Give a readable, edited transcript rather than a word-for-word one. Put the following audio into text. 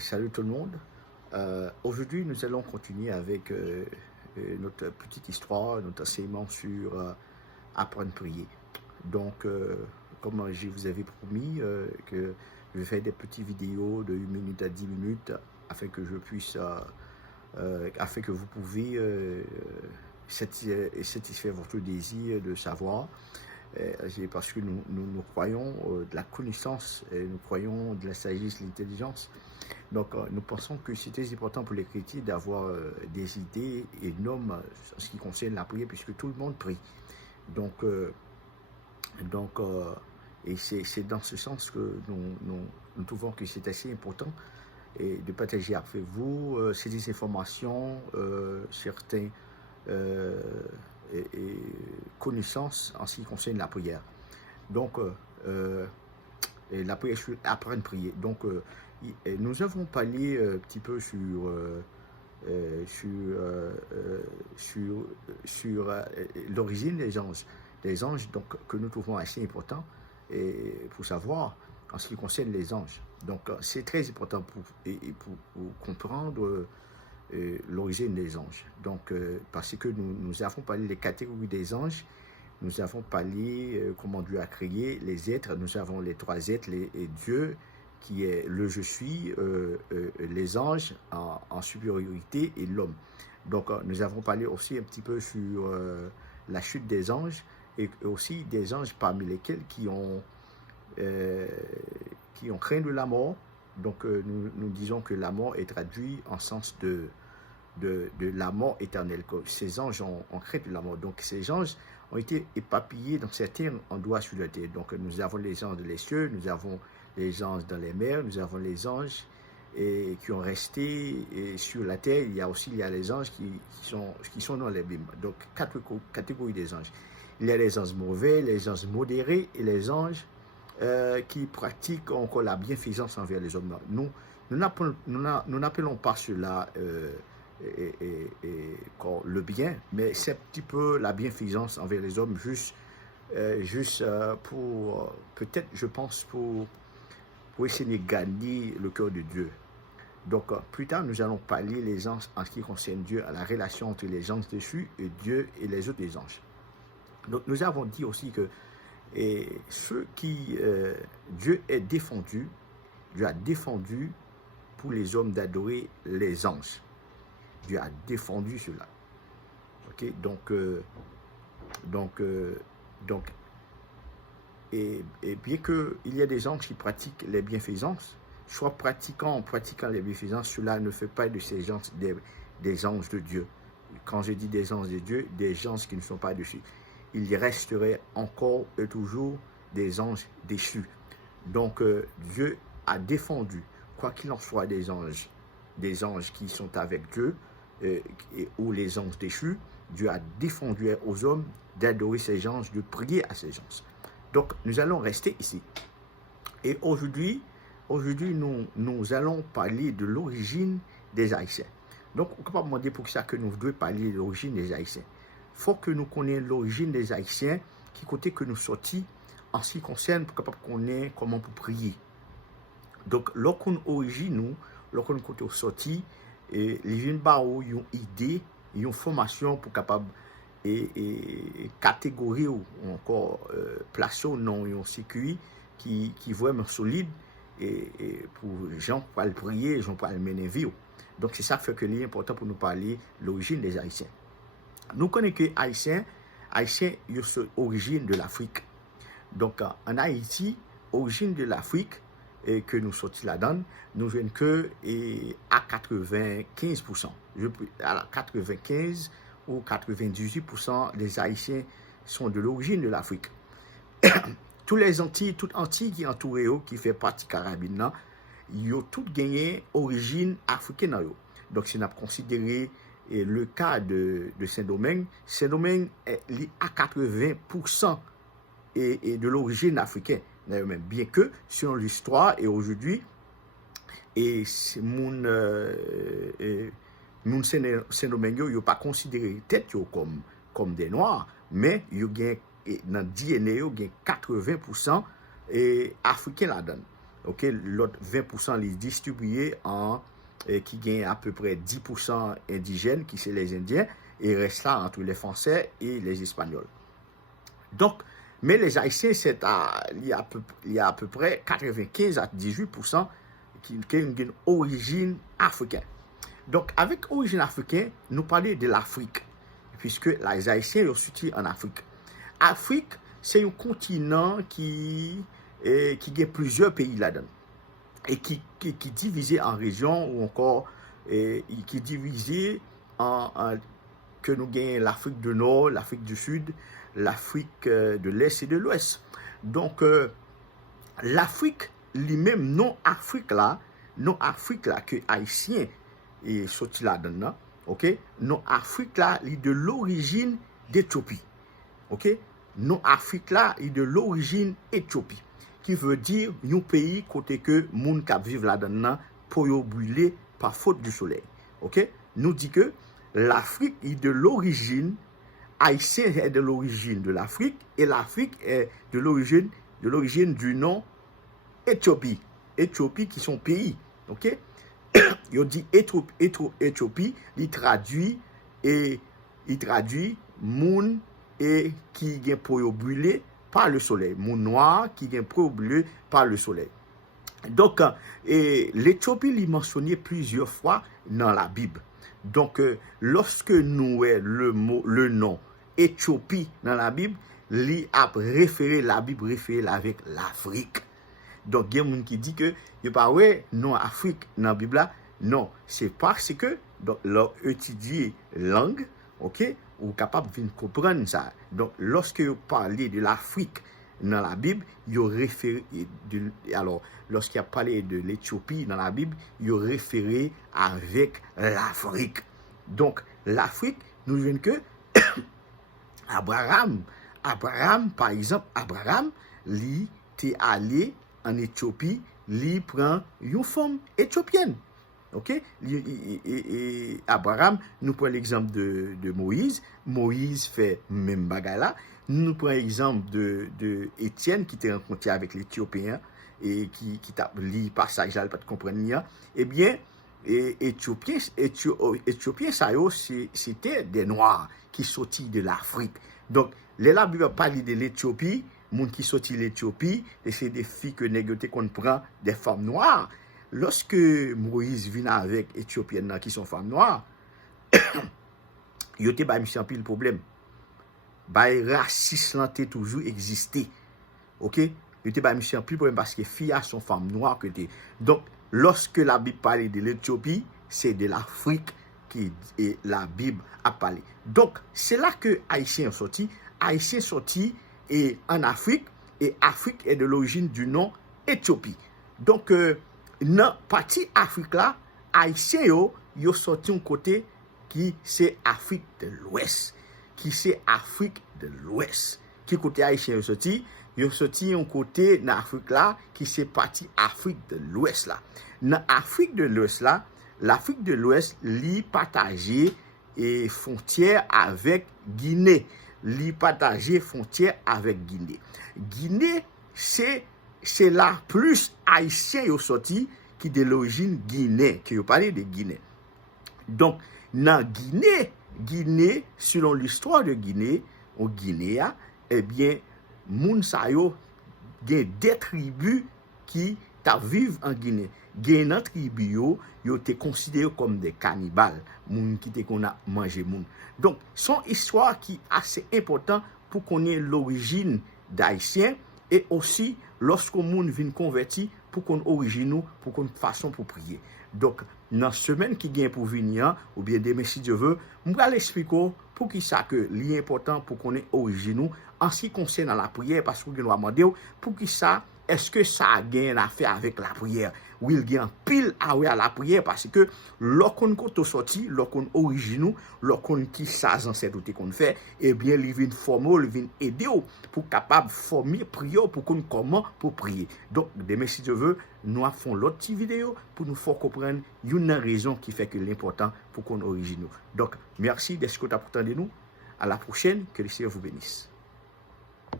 Salut tout le monde. Aujourd'hui, nous allons continuer avec notre petite histoire, notre enseignement sur apprendre à prier. Donc, comme je vous avais promis, que je vais faire des petites vidéos de 1 minute à 10 minutes afin que je puisse, afin que vous pouvez satisfaire votre désir de savoir. Parce que nous croyons de la connaissance, nous croyons de la sagesse, de l'intelligence. Donc, nous pensons que c'est très important pour les chrétiens d'avoir des idées énormes en ce qui concerne la prière, puisque tout le monde prie. Donc, donc et c'est dans ce sens que nous trouvons que c'est assez important et de partager avec vous ces informations, certaines connaissances en ce qui concerne la prière. Donc, et la prière, apprendre à prier. Donc, nous avons parlé un petit peu sur l'origine des anges. Les anges, donc, que nous trouvons assez important pour savoir en ce qui concerne les anges. Donc, c'est très important pour comprendre l'origine des anges. Donc, parce que nous avons parlé des catégories des anges, nous avons parlé comment Dieu a créé les êtres, nous avons les trois êtres, et Dieu qui est le je suis, les anges en supériorité et l'homme. Donc, nous avons parlé aussi un petit peu sur la chute des anges et aussi des anges parmi lesquels qui ont craint de la mort. Donc, nous disons que la mort est traduite en sens de la mort éternelle. Ces anges ont craint de la mort. Donc, ces anges ont été éparpillés dans certains endroits sur la terre. Donc, nous avons les anges des cieux, nous avons les anges dans les mers, nous avons les anges qui ont resté sur la terre. Il y a les anges qui sont dans les bimes. Donc, 4 catégories des anges. Il y a les anges mauvais, les anges modérés et les anges qui pratiquent encore la bienfaisance envers les hommes. Nous n'appelons pas cela le bien, mais c'est un petit peu la bienfaisance envers les hommes, juste pour, peut-être, je pense, pour essayer de gagner le cœur de Dieu. Donc, plus tard, nous allons parler les anges en ce qui concerne Dieu, à la relation entre les anges dessus et Dieu et les autres des anges. Donc, nous avons dit aussi que ceux qui, Dieu a défendu pour les hommes d'adorer les anges. Dieu a défendu cela. Ok, et bien qu'il y ait des anges qui pratiquent les bienfaisances, soit pratiquant les bienfaisances, cela ne fait pas de ces gens des anges de Dieu. Quand je dis des anges de Dieu, des anges qui ne sont pas dessus. Il resterait encore et toujours des anges déchus. Donc, Dieu a défendu, quoi qu'il en soit, des anges qui sont avec Dieu, ou les anges déchus. Dieu a défendu aux hommes d'adorer ces anges, de prier à ces anges. Donc, nous allons rester ici. Et aujourd'hui, nous allons parler de l'origine des Haïtiens. Donc, on ne peut pas demander pour ça que nous devons parler de l'origine des Haïtiens. Il faut que nous connaissions l'origine des Haïtiens, qui côté que nous sortis, en ce qui concerne, pour qu'on connaisse comment pour prier. Donc, lorsqu'on origine nous, lorsqu'on côté sorti, les jeunes barreaux, ils ont idée, ils ont formation pour capable et catégorie ou encore placer dans un circuit qui est vraiment solide et pour gens pour le prier, gens pour le mener vie. Donc c'est ça qui fait que c'est important pour nous parler de l'origine des Haïtiens. Nous connaissons que Haïtiens ils ont origine de l'Afrique. Donc en Haïti, origine de l'Afrique et que nous sortis là-dedans, nous voyons que à 95%, à 95 ou 98% des Haïtiens sont de l'origine de l'Afrique. Toutes les Antilles, toutes Antilles qui entourent, qui fait partie Carabine, ils ont toutes gagné origine africaine. Donc, si on a considéré le cas de Saint-Domingue, Saint-Domingue est à 80% et de l'origine africaine. Bien que, selon l'histoire et aujourd'hui, et moun Saint-Domingue, ils n'ont pas considéré tête comme des Noirs, mais dans le DNA, ils ont 80% africains là-dedans. OK, l'autre 20% les distribué en qui gagne à peu près 10% indigènes, qui c'est les Indiens, et reste là entre les Français et les Espagnols. Donc, mais les Haïtiens, il y a à peu près 95 à 18% qui ont une origine africaine. Donc, avec origine africaine, nous parlons de l'Afrique, puisque les Haïtiens sont situés en Afrique. Afrique, c'est un continent qui a plusieurs pays là-dedans, et qui est divisé en régions, ou encore qui est divisé que nous gagnons l'Afrique du Nord, l'Afrique du Sud, l'Afrique de l'Est et de l'Ouest. Donc, l'Afrique, lui-même, non-Afrique là, que Haïtien est sorti là-dedans, ok? Non-Afrique là, il est de l'origine d'Éthiopie, ok? Non-Afrique là, il est de l'origine Éthiopie, qui veut dire un pays côté que moun k'ap vivre là-dedans pour yo brûler par faute du soleil, ok? Nous dit que l'Afrique est de l'origine, Haïtien est de l'origine de l'Afrique, et l'Afrique est de l'origine du nom Éthiopie. Éthiopie qui sont pays, ok? Il dit Éthiopie, il traduit moun et qui vient pour brûler par le soleil, moun noir qui vient pour brûler par le soleil. Donc, l'Éthiopie est mentionnée plusieurs fois dans la Bible. Donc, lorsque nous avons le nom Éthiopie dans la Bible, la Bible réfère avec l'Afrique. Donc, il y a des gens qui disent que il n'y a pas non Afrique dans la Bible là. Non, c'est parce que leur étudier langue, ok, ou capable de comprendre ça. Donc, lorsque vous parlez de l'Afrique dans la Bible, il réfère alors lorsqu'il a parlé de l'Éthiopie dans la Bible, il référé avec l'Afrique. Donc, l'Afrique, nous voyons que Abraham, par exemple, il était allé en Éthiopie, il prend une femme éthiopienne. Ok? Abraham, nous prenons l'exemple de Moïse. Moïse fait même bagarre là. Nous prenons l'exemple de Étienne qui était rencontré avec l'Éthiopien et qui t'a lu passage là, pas de comprendre. Eh bien, Éthiopien, ça c'était des Noirs qui sortis de l'Afrique. Donc, la Bible parle de l'Éthiopie, monde qui sortit de l'Éthiopie, et c'est des filles que négocier qu'on prend des femmes noires. Lorsque Moïse vient avec Éthiopiennes qui sont femmes noires, il y a un pile problème. Le racisme a toujours existé. Ok? Il y a un pile problème parce que les filles sont femmes noires. Donc, lorsque la Bible parle de l'Éthiopie, c'est de l'Afrique que la Bible a parlé. Donc, c'est là que Haïtien est sorti. Haïtien est sorti en Afrique, et Afrique est de l'origine du nom Éthiopie. Donc, dans la partie Afrique là, Haïtien yo sorti un côté qui c'est Afrique de l'Ouest, qui côté Haïtien yo sorti un côté dans Afrique là qui c'est partie Afrique de l'Ouest là. Dans Afrique de l'Ouest là, l'Afrique de l'Ouest li partagé et frontière avec Guinée. Guinée, c'est là plus haïtien yo sorti qui de l'origine Guinée, qui yo parlé de Guinée. Donc, dans Guinée, selon l'histoire de Guinée, au Guinée, eh bien, moun sa yo gen des tribus qui vivent en Guinée. Gen nan tribu yo te considéré comme des cannibales, moun qui te qu'on a mangé moun. Donc, son histoire qui est assez important pour qu'on ait l'origine d'haïtien, et aussi lorsqu'on moun vient converti pour qu'on origine pour qu'on façon pour prier. Donc, dans la semaine qui vient pour venir, ou bien demain si Dieu veut, je vais l'expliquer pour qui ça que l'important pour qu'on ait origine en ce qui concerne la prière, parce que nous va demander pour qui ça, est-ce que ça a rien à faire avec la prière? Oui, il y a un pile à la prière, parce que lorsqu'on est sorti, lorsqu'on est original, lorsqu'on qui ça ancêtre qu'on fait, eh bien, il vient former, il vient aider pour capable former prière pour qu'on comment pour prier. Donc, demain si Dieu veut, nous faisons l'autre petite vidéo pour nous faire comprendre une raison qui fait que l'important pour qu'on est original. Donc, merci d'être là pour nous. À la prochaine, que le Seigneur vous bénisse.